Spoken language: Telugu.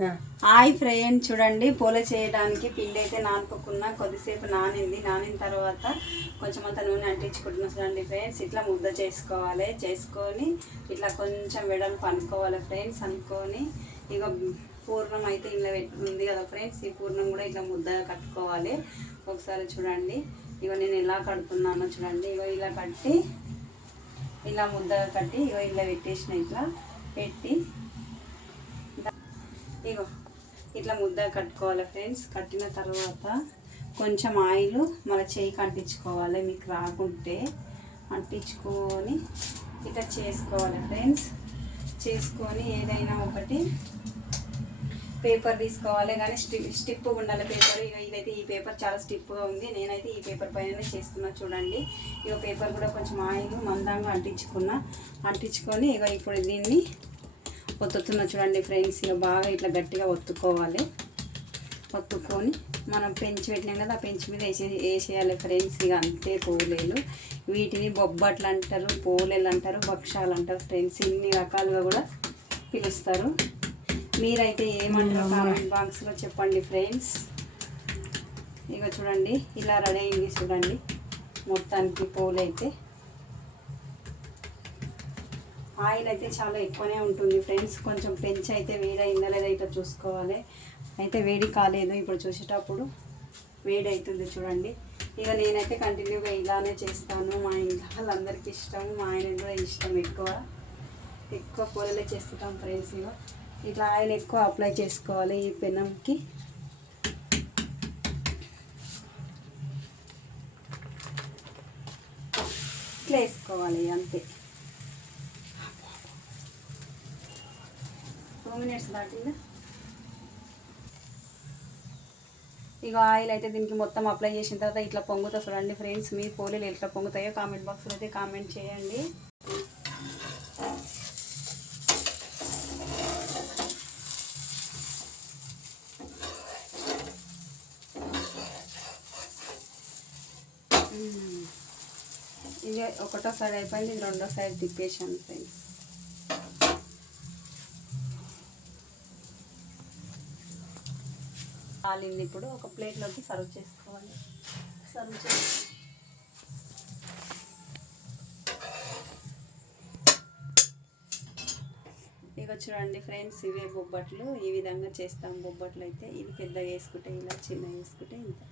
హాయ్ ఫ్రెండ్, చూడండి పోలే చేయడానికి పిండి అయితే నానుకోకున్నా కొద్దిసేపు నానిన తర్వాత కొంచెం అంత నూనె అంటించుకుంటున్నాం. చూడండి ఫ్రెండ్స్, ఇట్లా ముద్ద చేసుకొని ఇట్లా కొంచెం వెడల్పు అనుకోవాలి ఫ్రెండ్స్. అనుకొని ఇక పూర్ణం అయితే ఇలా ఉంది కదా ఫ్రెండ్స్, ఈ పూర్ణం కూడా ఇట్లా ముద్దగా కట్టుకోవాలి. ఒకసారి చూడండి, ఇగో నేను ఎలా కడుతున్నానో చూడండి. ఇగో ఇలా కట్టి ఇలా ముద్దగా కట్టి ఇగో ఇలా పెట్టేసిన. ఇట్లా పెట్టి ఇగో ఇట్లా ముద్ద కట్టుకోవాలి ఫ్రెండ్స్. కట్టిన తర్వాత కొంచెం ఆయిల్ మన చేయికి అంటించుకోవాలి. మీకు రాకుంటే అంటించుకొని ఇట్లా చేసుకోవాలి ఫ్రెండ్స్. చేసుకొని ఏదైనా ఒకటి పేపర్ తీసుకోవాలి, కానీ స్టిప్గా ఉండాలి పేపర్. ఇక ఇదైతే ఈ పేపర్ చాలా స్టిప్గా ఉంది. నేనైతే ఈ పేపర్ పైననే చేస్తున్నా చూడండి. ఇక పేపర్ కూడా కొంచెం ఆయిల్ మందంగా అంటించుకొని ఇక ఇప్పుడు దీన్ని ఒత్తుతున్నా చూడండి ఫ్రెండ్స్. ఇక బాగా ఇట్లా గట్టిగా ఒత్తుకోవాలి. ఒత్తుకొని మనం పెంచి పెట్టినాం కదా, ఆ పెంచి మీద వేసేయాలి ఫ్రెండ్స్. ఇక అంతే పోలేలు. వీటిని బొబ్బట్లు అంటారు, పోలేలు అంటారు, భక్షాలు అంటారు ఫ్రెండ్స్. ఇన్ని రకాలుగా కూడా పిలుస్తారు. మీరైతే ఏమంటారో కామెంట్ బాక్స్లో చెప్పండి ఫ్రెండ్స్. ఇక చూడండి ఇలా రెడీ అయింది చూడండి మొత్తానికి పోలే అయితే. ఆయిల్ అయితే చాలా ఎక్కువనే ఉంటుంది ఫ్రెండ్స్. కొంచెం పెంచి అయితే వేడి అయిందా లేదా ఇట్లా చూసుకోవాలి. అయితే వేడి కాలేదు, ఇప్పుడు చూసేటప్పుడు వేడి అవుతుంది చూడండి. ఇక నేనైతే కంటిన్యూగా ఇలానే చేస్తాను. మా ఇంట్లో వాళ్ళందరికీ ఇష్టం, మా ఆయన కూడా ఇష్టం. ఎక్కువ పోలేలే చేస్తుంటాం ఫ్రెండ్స్. ఇక ఇట్లా ఆయిల్ ఎక్కువ అప్లై చేసుకోవాలి ఈ పెనంకి. ఇట్లా వేసుకోవాలి అంతే. 2 minutes దాటిందా. ఇక ఆయిల్ అయితే దీనికి మొత్తం అప్లై చేసిన తర్వాత ఇట్లా పొంగుతా చూడండి ఫ్రెండ్స్. మీ పోలేలు ఎట్లా పొంగుతాయో కామెంట్ బాక్స్లో అయితే కామెంట్ చేయండి. ఇది ఒకటో సైడ్ అయిపోయింది, ఇది రెండో సైడ్ తిప్పేసాను ఫ్రెండ్స్. కాలింది. ఇప్పుడు ఒక ప్లేట్లోకి సర్వ్ చేసుకోవాలి. ఇక చూడండి ఫ్రెండ్స్, ఇవే బొబ్బట్లు. ఈ విధంగా చేస్తాం బొబ్బట్లు అయితే. ఇది పెద్దగా వేసుకుంటే ఇలా, చిన్నగా వేసుకుంటే ఇంత.